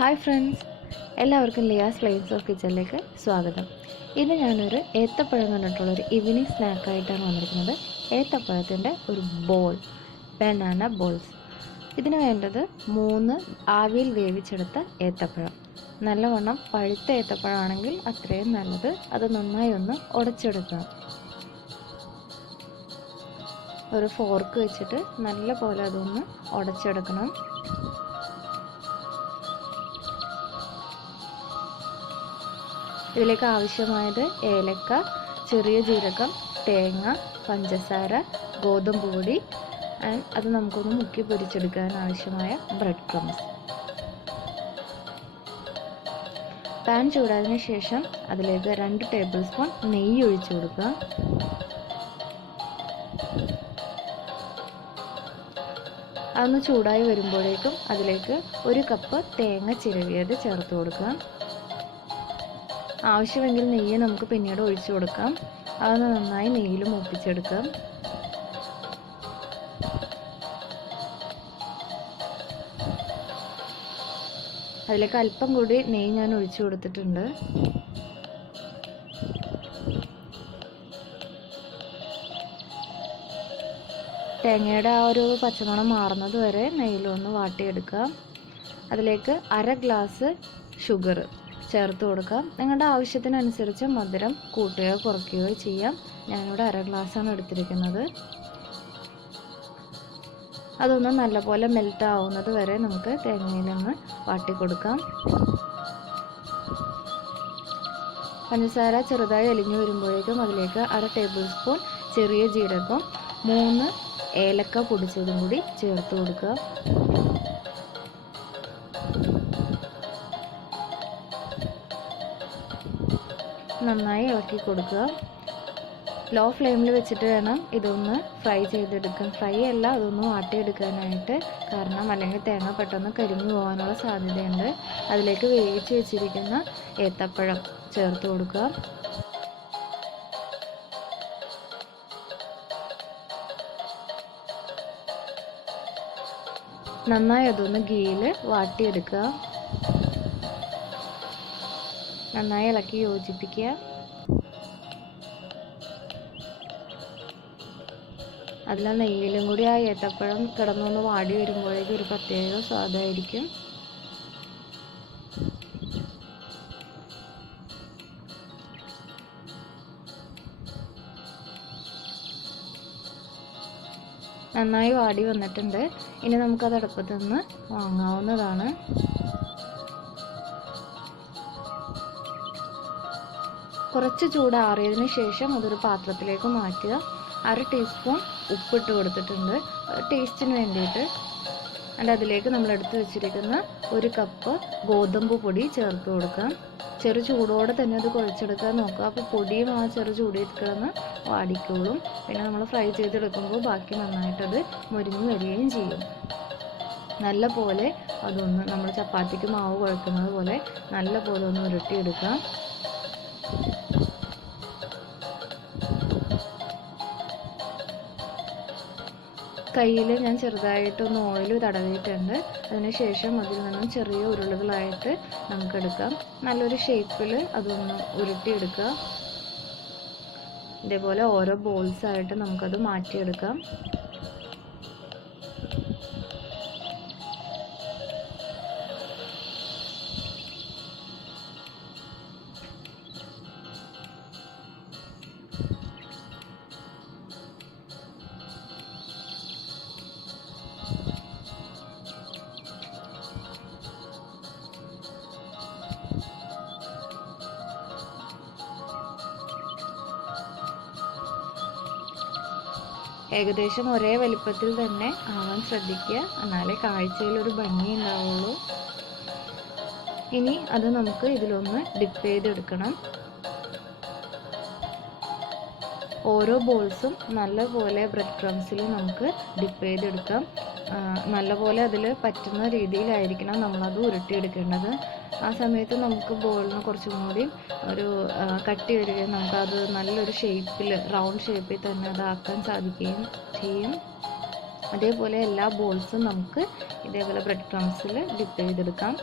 Hi friends, എല്ലാവർക്കും Liyas ഫ്ലേവ്സ് of കിച്ചണിലേക്ക് സ്വാഗതം. ഇന്ന് ഞാനൊരു ഏത്തപ്പഴം കണ്ടിട്ടുള്ളൊരു ഈവനിങ് സ്നാക്കായിട്ടാണ് വന്നിരിക്കുന്നത്. ഏത്തപ്പഴത്തിൻ്റെ ഒരു ബോൾ, ബനാന ബോൾസ്. ഇതിന് വേണ്ടത് 3 ആവിയിൽ വേവിച്ചെടുത്ത ഏത്തപ്പഴം. നല്ലവണ്ണം പഴുത്ത ഏത്തപ്പഴമാണെങ്കിൽ അത്രയും നല്ലത്. അത് നന്നായി ഒന്ന് ഉടച്ചെടുക്കുക. ഒരു ഫോർക്ക് വെച്ചിട്ട് നല്ല പോലെ അതൊന്ന് ഉടച്ചെടുക്കണം. ഇതിലേക്ക് ആവശ്യമായത് ഏലക്ക, ചെറിയ ജീരകം, തേങ്ങ, പഞ്ചസാര, ഗോതമ്പ് പൊടി ആൻഡ് അത് നമുക്കൊന്ന് മുക്കി പൊരിച്ചെടുക്കാൻ ആവശ്യമായ ബ്രെഡ് ക്രംസ്. പാൻ ചൂടായതിനു ശേഷം അതിലേക്ക് 2 ടേബിൾ സ്പൂൺ നെയ്യ് ഒഴിച്ചു കൊടുക്കുക. അതൊന്ന് ചൂടായി വരുമ്പോഴേക്കും അതിലേക്ക് 1 കപ്പ് തേങ്ങ ചിരവിയത് ചേർത്ത് കൊടുക്കുക. ആവശ്യമെങ്കിൽ നെയ്യ് നമുക്ക് പിന്നീട് ഒഴിച്ചു കൊടുക്കാം. അത് നന്നായി നെയ്യിൽ മൂപ്പിച്ചെടുക്കാം. അതിലേക്ക് അല്പം കൂടി നെയ്യ് ഞാൻ ഒഴിച്ചു കൊടുത്തിട്ടുണ്ട്. തേങ്ങയുടെ ആ ഒരു പച്ചമണം മാറുന്നത് വരെ നെയ്യിലൊന്ന് വാട്ടിയെടുക്കുക. അതിലേക്ക് 1/2 ഗ്ലാസ് ഷുഗർ ചേർത്ത് കൊടുക്കാം. നിങ്ങളുടെ ആവശ്യത്തിനനുസരിച്ച് മധുരം കൂട്ടുകയോ കുറയ്ക്കുകയോ ചെയ്യാം. ഞാനിവിടെ 1/2 ഗ്ലാസ്സാണ് എടുത്തിരിക്കുന്നത്. അതൊന്ന് നല്ലപോലെ മെൽറ്റ് ആവുന്നത് വരെ നമുക്ക് തേങ്ങയിലൊന്ന് വാട്ടി കൊടുക്കാം. പഞ്ചസാര ചെറുതായി അലിഞ്ഞു വരുമ്പോഴേക്കും അതിലേക്ക് 1/2 ടേബിൾ സ്പൂൺ ചെറിയ ജീരകം, 3 ഏലക്ക പൊടിച്ചതും കൂടി ചേർത്ത് കൊടുക്കുക. നന്നായി ഇളക്കി കൊടുക്കുക. ലോ ഫ്ലെയിമിൽ വെച്ചിട്ട് വേണം ഇതൊന്ന് ഫ്രൈ ചെയ്തെടുക്കാൻ. ഫ്രൈ അല്ല, അതൊന്ന് വാട്ടിയെടുക്കാനായിട്ട്. കാരണം അല്ലെങ്കിൽ തേങ്ങ പെട്ടെന്ന് കരിഞ്ഞു പോകാനുള്ള സാധ്യതയുണ്ട്. അതിലേക്ക് വേവിച്ച് വെച്ചിരിക്കുന്ന ഏത്തപ്പഴം ചേർത്ത് കൊടുക്കുക. നന്നായി അതൊന്ന് ഗീയിൽ വാട്ടിയെടുക്കുക. നന്നായി ഇളക്കി യോജിപ്പിക്കുക. അതിൽ നെയ്യിലും കൂടി ആ ഏത്തപ്പഴം കിടന്നൊന്ന് വാടി വരുമ്പോഴേക്കും ഒരു പ്രത്യേക സ്വാദായിരിക്കും. നന്നായി വാടി വന്നിട്ടുണ്ട്. ഇനി നമുക്കത് അടുപ്പത്ത് നിന്ന് വാങ്ങാവുന്നതാണ്. കുറച്ച് ചൂടാറിയതിന് ശേഷം അതൊരു പാത്രത്തിലേക്ക് മാറ്റുക. 1/2 ടീസ്പൂൺ ഉപ്പിട്ട് കൊടുത്തിട്ടുണ്ട് ടേസ്റ്റിന് വേണ്ടിയിട്ട്. and അതിലേക്ക് നമ്മൾ എടുത്ത് വെച്ചിരിക്കുന്ന 1 കപ്പ് ഗോതമ്പ് പൊടി ചേർത്ത് കൊടുക്കാം. ചെറു ചൂടോടെ തന്നെ അത് കുഴച്ചെടുക്കാൻ നോക്കുക. അപ്പോൾ പൊടിയും ആ ചെറു ചൂടിൽ കിടന്ന് വാടിക്കോളും. പിന്നെ നമ്മൾ ഫ്രൈ ചെയ്തെടുക്കുമ്പോൾ ബാക്കി നന്നായിട്ടത് മുരിഞ്ഞ് വരികയും ചെയ്യും. നല്ല പോലെ അതൊന്ന് നമ്മൾ ചപ്പാത്തിക്ക് മാവ് കുഴക്കുന്നത് പോലെ നല്ല പോലെ ഒന്ന് ഉരുട്ടിയെടുക്കാം. കയ്യിൽ ഞാൻ ചെറുതായിട്ടൊന്ന് ഓയിൽ തടവിയിട്ടുണ്ട്. അതിനുശേഷം അതിൽ നിന്നും ചെറിയ ഉരുളകളായിട്ട് നമുക്കെടുക്കാം. നല്ലൊരു ഷേപ്പിൽ അതൊന്ന് ഉരുട്ടിയെടുക്കുക. ഇതേപോലെ ഓരോ ബോൾസായിട്ട് നമുക്കത് മാറ്റിയെടുക്കാം. ഏകദേശം ഒരേ വലിപ്പത്തിൽ തന്നെ ആവാൻ ശ്രദ്ധിക്കുക. എന്നാലേ കാഴ്ചയിൽ ഒരു ഭംഗി ഉണ്ടാവുള്ളൂ. ഇനി അത് നമുക്ക് ഇതിലൊന്ന് ഡിപ്പ് ചെയ്തെടുക്കണം. ഓരോ ബോൾസും നല്ലപോലെ ബ്രെഡ് ക്രംസിൽ നമുക്ക് ഡിപ്പ് ചെയ്തെടുക്കാം. നല്ലപോലെ അതിൽ പറ്റുന്ന രീതിയിലായിരിക്കണം നമ്മളത് ഉരുട്ടിയെടുക്കേണ്ടത്. ആ സമയത്ത് നമുക്ക് ബോളിന് കുറച്ചും കൂടി ഒരു കട്ടി വരികയും നമുക്കത് നല്ലൊരു ഷേപ്പിൽ, റൗണ്ട് ഷേപ്പിൽ തന്നെ അതാക്കാൻ സാധിക്കുകയും ചെയ്യും. അതേപോലെ എല്ലാ ബോൾസും നമുക്ക് ഇതേപോലെ ബ്രെഡ് ക്രംസിൽ ഡിപ്പ് ചെയ്തെടുക്കാം.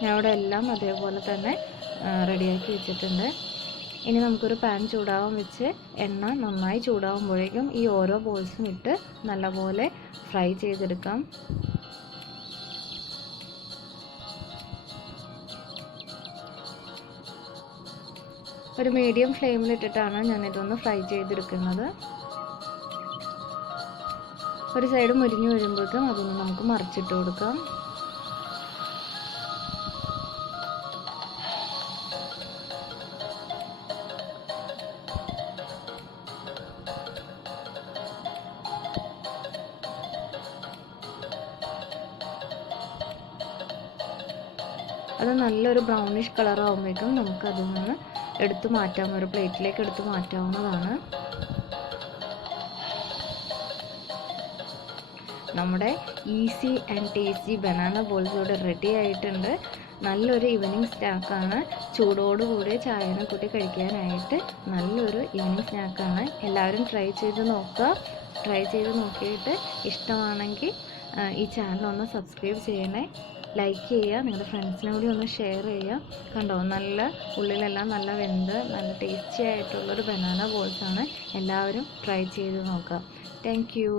ഞാൻ ഇവിടെ എല്ലാം അതേപോലെ തന്നെ റെഡിയാക്കി വെച്ചിട്ടുണ്ട്. ഇനി നമുക്കൊരു പാൻ ചൂടാവാൻ വെച്ച് എണ്ണ നന്നായി ചൂടാവുമ്പോഴേക്കും ഈ ഓരോ ബോൾസും ഇട്ട് നല്ലപോലെ ഫ്രൈ ചെയ്തെടുക്കാം. ഒരു മീഡിയം ഫ്ലെയിമിലിട്ടിട്ടാണ് ഞാനിതൊന്ന് ഫ്രൈ ചെയ്തെടുക്കുന്നത്. ഒരു സൈഡ് മുരിഞ്ഞു വരുമ്പോഴേക്കും അതൊന്ന് നമുക്ക് മറിച്ചിട്ട് കൊടുക്കാം. അത് നല്ലൊരു ബ്രൗണിഷ് കളർ ആകുമ്പോഴേക്കും നമുക്കതിൽ നിന്ന് എടുത്തു മാറ്റാം, ഒരു പ്ലേറ്റിലേക്ക് എടുത്തു മാറ്റാവുന്നതാണ്. നമ്മുടെ easy and tasty banana balls ഇവിടെ റെഡി ആയിട്ടുണ്ട്. നല്ലൊരു ഈവനിങ് സ്നാക്കാണ്. ചൂടോടുകൂടി ചായനെ കൂട്ടി കഴിക്കാനായിട്ട് നല്ലൊരു ഈവനിങ് സ്നാക്കാണ്. എല്ലാവരും ട്രൈ ചെയ്ത് നോക്കുക. ട്രൈ ചെയ്ത് നോക്കിയിട്ട് ഇഷ്ടമാണെങ്കിൽ ഈ ചാനൽ ഒന്ന് സബ്സ്ക്രൈബ് ചെയ്യണേ, ലൈക്ക് ചെയ്യുക, നിങ്ങളുടെ ഫ്രണ്ട്സിനും കൂടി ഒന്ന് ഷെയർ ചെയ്യുക. കണ്ടോ, നല്ല ഉള്ളിലെല്ലാം നല്ല വെന്ത് നല്ല ടേസ്റ്റി ആയിട്ടുള്ളൊരു ബനാന ബോൾസാണ്. എല്ലാവരും ട്രൈ ചെയ്ത് നോക്കുക. Thank you.